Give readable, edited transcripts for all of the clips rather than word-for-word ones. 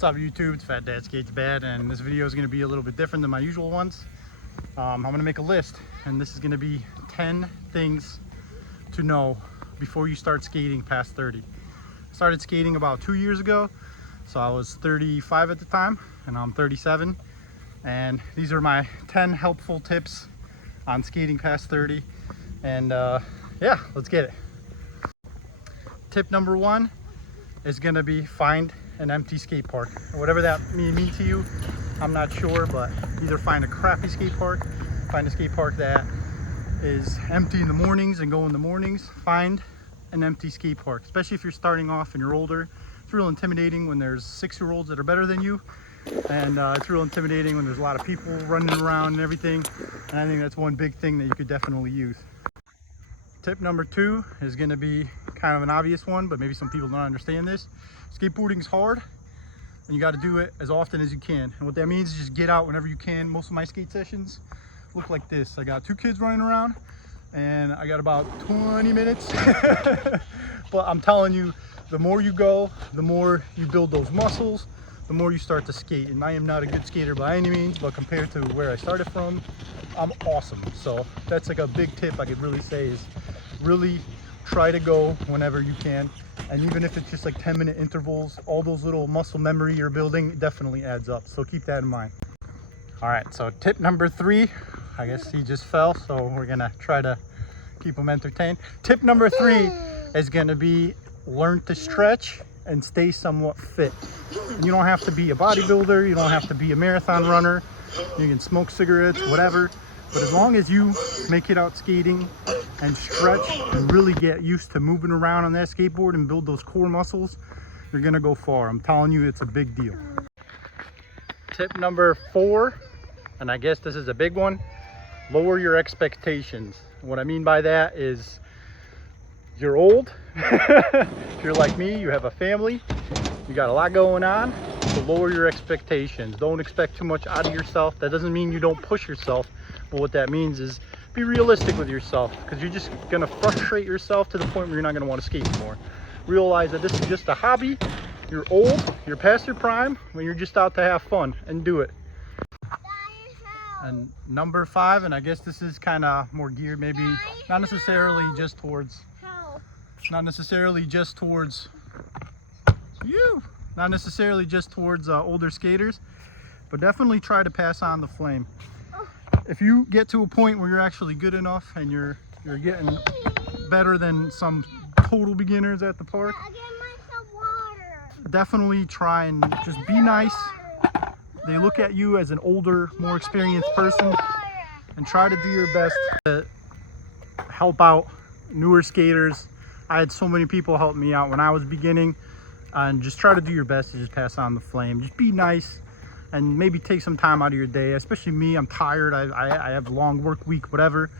What's up YouTube, it's Fat Dad Skates Bad, and this video is going to be a little bit different than my usual ones. I'm going to make a list, and this is going to be 10 things to know before you start skating past 30. I started skating about 2 years ago, so I was 35 at the time, and I'm 37. And these are my 10 helpful tips on skating past 30. And yeah, let's get it. Tip number 1 is going to be find an empty skate park. Whatever that may mean to you, I'm not sure, but either find a crappy skate park, find a skate park that is empty in the mornings and go in the mornings. Find an empty skate park, especially if you're starting off and you're older. It's real intimidating when there's 6-year-olds that are better than you, and it's real intimidating when there's a lot of people running around and everything. And I think that's one big thing that you could definitely use. Tip number 2 is going to be kind of an obvious one, but maybe some people don't understand this. Skateboarding is hard, and you got to do it as often as you can. And what that means is just get out whenever you can. Most of my skate sessions look like this. I got 2 kids running around, and I got about 20 minutes. But I'm telling you, the more you go, the more you build those muscles, the more you start to skate. And I am not a good skater by any means, but compared to where I started from, I'm awesome. So that's like a big tip I could really say is really try to go whenever you can. And even if it's just like 10-minute intervals, all those little muscle memory you're building definitely adds up. So keep that in mind. All right, so tip number 3, I guess he just fell, so we're gonna try to keep him entertained. Tip number 3 is gonna be learn to stretch and stay somewhat fit. And you don't have to be a bodybuilder, you don't have to be a marathon runner, you can smoke cigarettes, whatever. But as long as you make it out skating and stretch and really get used to moving around on that skateboard and build those core muscles, you're gonna go far. I'm telling you, it's a big deal. Tip number 4, and I guess this is a big one, lower your expectations. What I mean by that is you're old, if you're like me, you have a family, you got a lot going on, so lower your expectations. Don't expect too much out of yourself. That doesn't mean you don't push yourself, but what that means is be realistic with yourself, because you're just gonna frustrate yourself to the point where you're not gonna want to skate anymore. Realize that this is just a hobby. You're old, you're past your prime, when you're just out to have fun, and do it. And number 5, and I guess this is kind of more geared maybe not necessarily just towards older skaters, but definitely try to pass on the flame. If you get to a point where you're actually good enough and you're getting better than some total beginners at the park, definitely try and just be nice. They look at you as an older, more experienced person, and try to do your best to help out newer skaters. I had so many people help me out when I was beginning, and just try to do your best to just pass on the flame. Just be nice, and maybe take some time out of your day. Especially me, I'm tired, I have a long work week, whatever.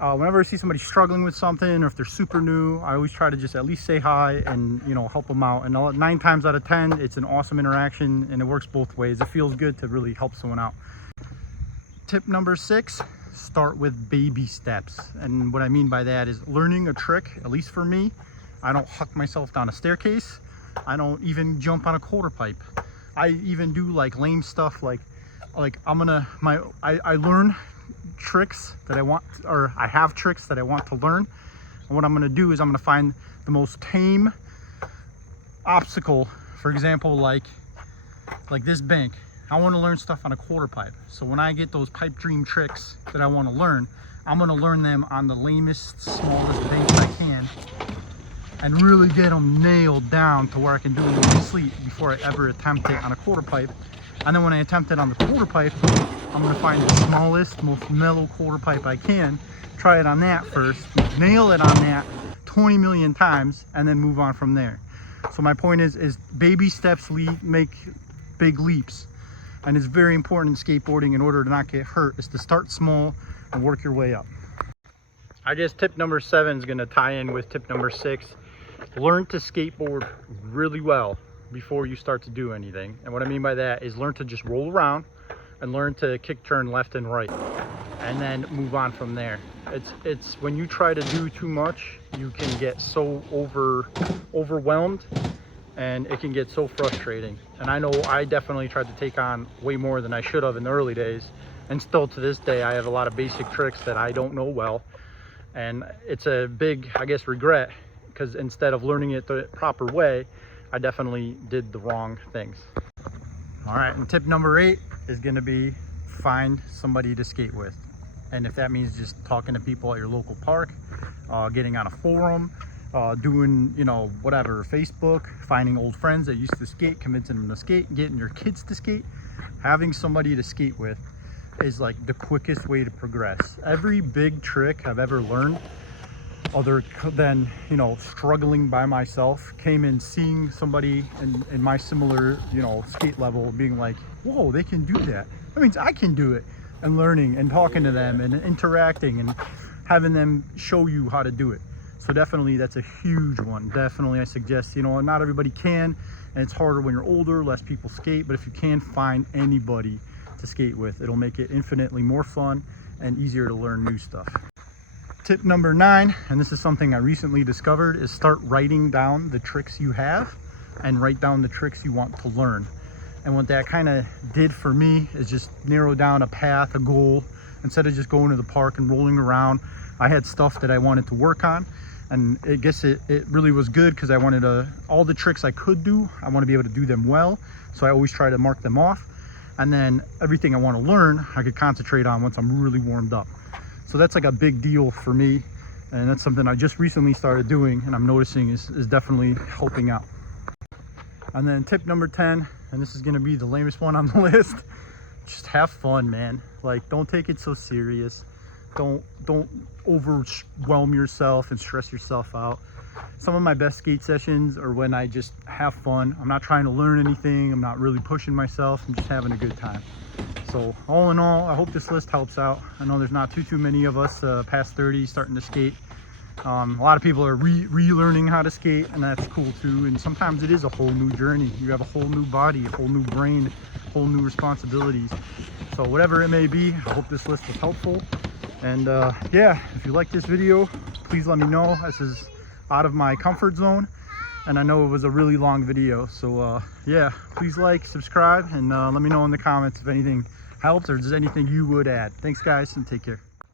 Whenever I see somebody struggling with something, or if they're super new, I always try to just at least say hi and, you know, help them out. And 9 times out of 10, it's an awesome interaction, and it works both ways. It feels good to really help someone out. Tip number 6, start with baby steps. And what I mean by that is learning a trick, at least for me, I don't huck myself down a staircase. I don't even jump on a quarter pipe. I even do like lame stuff like I learn tricks that I want, or I have tricks that I want to learn. And what I'm gonna do is I'm gonna find the most tame obstacle. For example, like this bank. I want to learn stuff on a quarter pipe. So when I get those pipe dream tricks that I want to learn, I'm gonna learn them on the lamest, smallest bank I can, and really get them nailed down to where I can do it in my sleep before I ever attempt it on a quarter pipe. And then when I attempt it on the quarter pipe, I'm gonna find the smallest, most mellow quarter pipe I can, try it on that first, nail it on that 20 million times, and then move on from there. So my point is baby steps make big leaps. And it's very important in skateboarding, in order to not get hurt, is to start small and work your way up. I guess tip number 7 is gonna tie in with tip number 6. Learn to skateboard really well before you start to do anything. And what I mean by that is learn to just roll around and learn to kick turn left and right, and then move on from there. It's when you try to do too much, you can get so overwhelmed and it can get so frustrating. And I know I definitely tried to take on way more than I should have in the early days, and still to this day I have a lot of basic tricks that I don't know well, and it's a big, I guess, regret, because instead of learning it the proper way, I definitely did the wrong things. All right, and tip number 8 is going to be find somebody to skate with. And if that means just talking to people at your local park, getting on a forum, doing, you know, whatever, Facebook, finding old friends that used to skate, convincing them to skate, getting your kids to skate, having somebody to skate with is like the quickest way to progress. Every big trick I've ever learned, other than, you know, struggling by myself, came in seeing somebody in my similar, you know, skate level, being like, whoa, they can do that. That means I can do it. And learning and talking to them and interacting and having them show you how to do it. So definitely that's a huge one. Definitely I suggest, you know, not everybody can, and it's harder when you're older, less people skate, but if you can find anybody to skate with, it'll make it infinitely more fun and easier to learn new stuff. Tip number 9, and this is something I recently discovered, is start writing down the tricks you have and write down the tricks you want to learn. And what that kind of did for me is just narrow down a path, a goal. Instead of just going to the park and rolling around, I had stuff that I wanted to work on. And I guess it really was good, because I wanted all the tricks I could do, I want to be able to do them well. So I always try to mark them off. And then everything I want to learn, I could concentrate on once I'm really warmed up. So that's like a big deal for me. And that's something I just recently started doing, and I'm noticing is definitely helping out. And then tip number 10, and this is going to be the lamest one on the list, just have fun, man. Like, don't take it so serious. Don't overwhelm yourself and stress yourself out. Some of my best skate sessions are when I just have fun. I'm not trying to learn anything. I'm not really pushing myself. I'm just having a good time. So all in all, I hope this list helps out. I know there's not too many of us past 30 starting to skate. A lot of people are relearning how to skate, and that's cool too. And sometimes it is a whole new journey. You have a whole new body, a whole new brain, whole new responsibilities. So whatever it may be, I hope this list was helpful. And yeah, if you like this video, please let me know. This is out of my comfort zone, and I know it was a really long video. So yeah, please like, subscribe, and let me know in the comments if anything helps or if there's anything you would add. Thanks guys, and take care.